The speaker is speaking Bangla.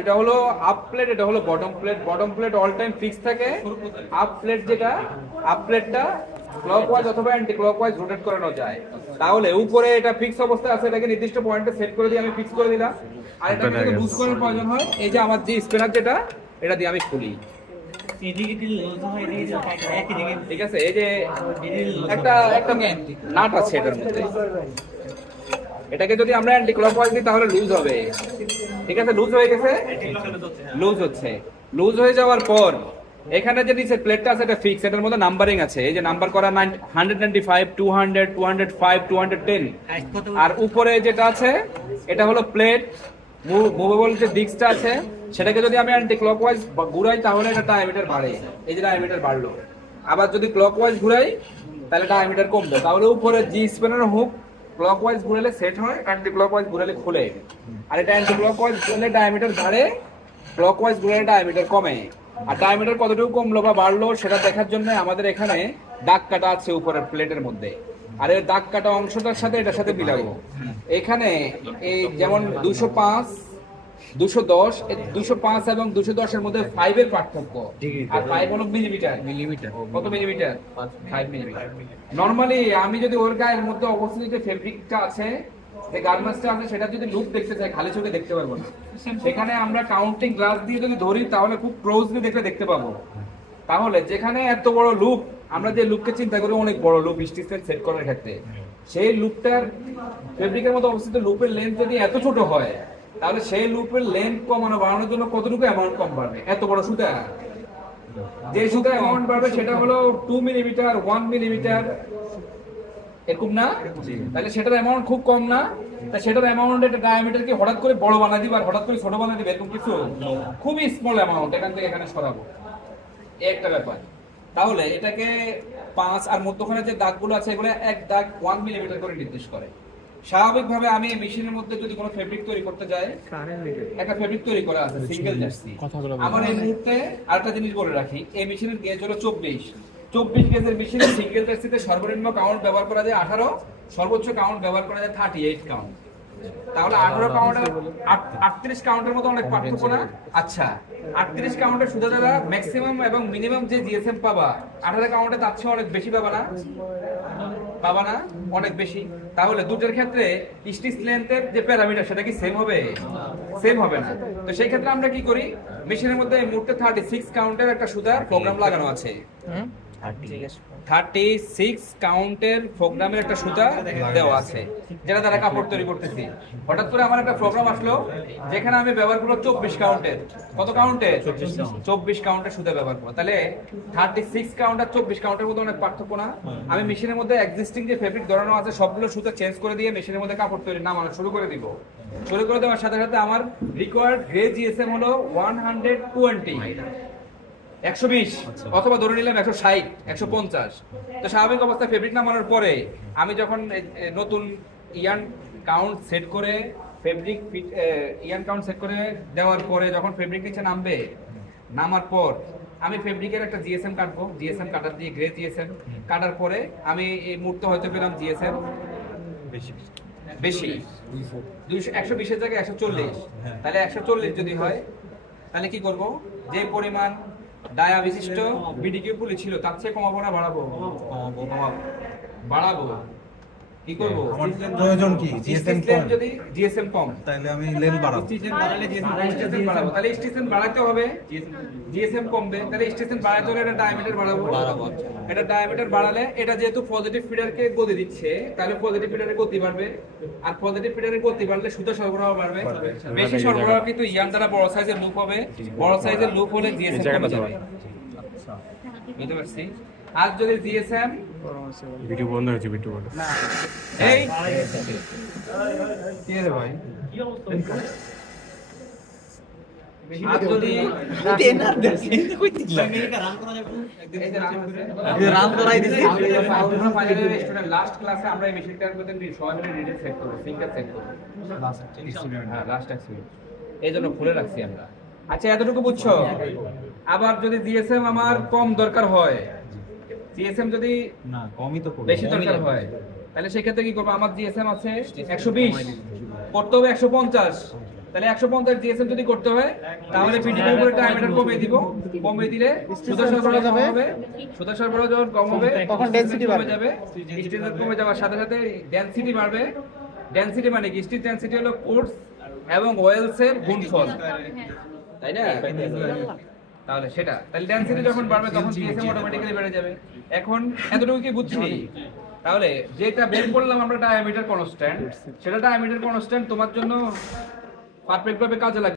এটা হলো আপ প্লেট, এটা হলো bottom plate. Bottom plate all time fix থাকে। আপ প্লেট যেটা, আপ প্লেটটা ক্লকওয়াইজ অথবা অ্যান্টি ক্লকওয়াইজ রোটেট করানো যায়। তাহলে উপরে এটা ফিক্স অবস্থায় আছে, এটাকে নির্দিষ্ট পয়েন্টে সেট করে দিয়ে আমি ফিক্স করে দিলাম। আর এটাকে যদি লুজ করার প্রয়োজন হয়, এই যে আমার যে স্পিনার যেটা, এটা দিয়ে আমি খুলি। ঠিক আছে, এই যে একটা একটা নাট আছে এটার মধ্যে, এটাকে যদি আমরা অ্যান্টি ক্লকওয়াইজ দিই তাহলে লুজ হবে। ঠিক আছে, লুজ হয়ে গেছে, লুজ হচ্ছে। লুজ হয়ে যাওয়ার পর এখানে যে নিচে প্লেটটা আছে এটা ফিক্স, এটার মধ্যে নাম্বারিং আছে, এই যে নাম্বার করা 195, 200, 205, 210। আর উপরে যেটা আছে এটা হলো প্লেট মুভেবল, যে ডিস্কটা আছে সেটাকে যদি আমি অ্যান্টি ক্লকওয়াইজ ঘুরাই তাহলে এটা ডায়ামিটার বাড়ে, এই যে ডায়ামিটার বাড়লো। আবার যদি ক্লকওয়াইজ ঘুরাই তাহলে ডায়ামিটার কমবে। তাহলে উপরে জি স্পিনার হুক ক্লকওয়াইজ ঘুরালে সেট হয়, অ্যান্টি ক্লকওয়াইজ ঘুরালে খুলে। আর এটা অ্যান্টি ক্লকওয়াইজ ঘুরালে ডায়ামিটার বাড়ে, ক্লকওয়াইজ ঘুরালে ডায়ামিটার কমে। আর ডায়ামিটার কতটুকু কমলো বা বাড়লো সেটা দেখার জন্য আমাদের এখানে দাগ কাটা আছে উপরের প্লেটের মধ্যে। আর এই দাগ কাটা অংশটার সাথে এটার সাথে মিলাবো। এখানে এই যেমন 205, 210, 205 এবং 210 এর মধ্যে 5 এর পার্থক্য। আর 5 হলো মিলিমিটার। কত মিলিমিটার? 5 মিলিমিটার। নরমালি আমি যদি ওর গায়ের মধ্যে অবস্থিত যে ফেব্রিকটা আছে, যে গার্মেন্টসটা আছে, সেটা যদি লুক দেখতে চাই খালি চোখে দেখতে পারবো না। সেখানে আমরা কাউন্টিং গ্লাস দিয়ে যদি ধরি তাহলে খুব ক্লোজলি দেখতে পাবো। তাহলে যেখানে এত বড় লুপ, আমরা যে লুপকে চিন্তা করি অনেক বড় লুপ স্টিচের সেট করার ক্ষেত্রে, সেই লুপটার ফেব্রিকের মধ্যে অবস্থিত লুপের লেন্থ যদি এত ছোট হয় তাহলে সেই লুপের লেন্থ কমানো বাড়ানোর জন্য কতটুকু অ্যামাউন্ট কম বাড়বে? এত বড় সুতা, যে সুতা অ্যামাউন্ট বাড়বে সেটা হলো 2 মিলিমিটার, 1 মিলিমিটার, এরকম না? তাহলে সেটার অ্যামাউন্ট খুব কম না? তা সেটার অ্যামাউন্ট এটা ডায়ামিটার কি হঠাৎ করে বড় বানাই দিবা আর হঠাৎ করে ছোট বানাই দিবে এরকম কিছু? খুবই স্মল অ্যামাউন্ট, এখান থেকে এখানে সরাবো, একটা ব্যাপার। তাহলে এটাকে 5 আর মধ্যখানে যে দাগগুলো আছে এগুলো এক দাগ 1 মিলিমিটার করে নির্দেশ করে। স্বাভাবিকভাবে আমি এই মেশিনের মধ্যে যদি কোনো ফেব্রিক তৈরি করতে যাই, একটা ফেব্রিক তৈরি করা আছে সিঙ্গেল জার্সি। আমার এই মুহূর্তে আরেকটা জিনিস বলে রাখি, এই মেশিনের গেজ হলো 24 গেজের মেশিনে সিঙ্গেল জার্সিতে সর্বনিম্ন কাউন্ট ব্যবহার করা যায় 18, সর্বোচ্চ কাউন্ট ব্যবহার করা যায় 38 কাউন্ট। তাহলে 18 কাউন্টের 38 কাউন্টের মতো অনেক পার্থক্য না? আচ্ছা, 38 কাউন্টের সুতা দ্বারা ম্যাক্সিমাম এবং মিনিমাম যে জিএসএম পাবা 18 কাউন্টে তার চেয়ে অনেক বেশি পাবা না? পাবা না? অনেক বেশি। তাহলে দুটোর ক্ষেত্রে স্টিচ লেন্থের যে প্যারামিটার সেটা কি সেম হবে? সেম হবে না। তো সেই ক্ষেত্রে আমরা কি করি, মেশিনের মধ্যে এই মুহূর্তে 36 কাউন্টের একটা সুতা প্রোগ্রাম লাগানো আছে। 36 কাউন্টের প্রোগ্রামের একটা সুতা দেওয়া আছে, যেটা দ্বারা কাপড় তৈরি করতেছি। হঠাৎ করে আমার একটা প্রোগ্রাম আসলো যেখানে আমি ব্যবহার করবো 24 কাউন্টের। কত কাউন্টের? 24 কাউন্টের সুতা ব্যবহার করবো। তাহলে 36 কাউন্ট আর 24 কাউন্টের মধ্যে অনেক পার্থক্য না? আমি মেশিনের মধ্যে এক্সিস্টিং যে ফেব্রিক ধরানো আছে সবগুলো সুতা চেঞ্জ করে দিয়ে মেশিনের মধ্যে কাপড় তৈরি নামানো শুরু করে দিব। শুরু করে দেওয়ার সাথে সাথে আমার রিকোয়ার্ড গ্রে জিএসএম হলো 120, 120 অথবা ধরে নিলাম 160, 150। তো স্বাভাবিক অবস্থায় ফেব্রিক নামানোর পরে আমি যখন নতুন ইয়ান কাউন্ট সেট করে ফেব্রিক ইয়ান কাউন্ট সেট করে দেওয়ার পরে যখন ফেব্রিক নিচে নামবে, নামার পর আমি ফেব্রিকের একটা জিএসএম কাটবো। জিএসএম কাটার দিয়ে গ্রে জিএসএম কাটার পরে আমি এই মুহূর্তে হয়তো পেলাম জিএসএম বেশি 120 এর জায়গায় 140। তাহলে 140 যদি হয় তাহলে কি করব, যে পরিমাণ ডায়া বিশিষ্ট বিডিকিউ পুলি ছিল তার চেয়ে কমাবো না বাড়াবো? বাড়াবো। কি করব? প্রয়োজন কি? জিএসএম কম, যদি জিএসএম কম তাহলে আমি লেন বাড়াবো। স্টিচেন বাড়ালে জিএসএম বাড়াবো, তাহলে স্টিচেন বাড়াতে হবে, জিএসএম কমবে, তাহলে স্টিচেন বাড়াতে হলে এটা ডায়ামিটার বাড়াবো। এটা ডায়ামিটার বাড়ালে এটা যেহেতু পজিটিভ ফিডারকে গতি দিচ্ছে, তাহলে পজিটিভ ফিডারের গতি বাড়বে, আর পজিটিভ ফিডারের গতি বাড়লে সুতা সরবরাহ বাড়বে। বেশি সরবরাহ কিন্তু ইয়ান দ্বারা বড় সাইজের লুপ হবে, বড় সাইজের লুপ হলে জিএসএম কমে যাবে। বুঝতে পারছি? আর যদি জিএসএম ভিডিও বন্ধ হয়েছে, ভিডিও বন্ধ। না এই কি রে ভাই, আর যদি রাম করাই দিছি স্টুডেন্ট লাস্ট ক্লাসে আমরা এই মেশিনটার মধ্যে সবাই মিলে রিডেল সেট করব, সিঙ্গেল সেট করব লাস্ট এক্সপেরিমেন্ট, এই জন্য খুলে রাখছি আমরা। আচ্ছা, এতটুকু বুঝছো? আবার যদি জিএসএম আমার কম দরকার হয়, জিএসএম যদি না কমই তো বেশি দরকার হয়, তাহলে সেই ক্ষেত্রে কি করব, আমার জিএসএম আছে 120, করতে হবে 150, তাহলে 150 জিএসএম যদি করতে হয় তাহলে পিডিপি উপরে ডায়ামিটার কমিয়ে দিব, কমিয়ে দিলে সুতা সরবরাহ কম হবে, সুতা সরবরাহ যখন কম হবে তখন ডেনসিটি কমে যাবে, স্ট্রেস কমে যাওয়ার সাথে সাথে ডেনসিটি বাড়বে। ডেনসিটি মানে কি? স্টিচ ডেনসিটি হলো কোর্স এবং ওয়েলসের গুণফল, তাই না? তাহলে সেটা, তাহলে ডেনসিটি যখন বাড়বে তখন জিএসএম অটোমেটিক্যালি বেড়ে যাবে। এখন এতটুকু কি বুঝছি? তাহলে যেটা বের করলাম আমরা ডায়ামিটার কনস্ট্যান্ট, সেটা ডায়ামিটার কনস্ট্যান্ট তোমার জন্য পারফেক্ট ভাবে কাজে লাগবে।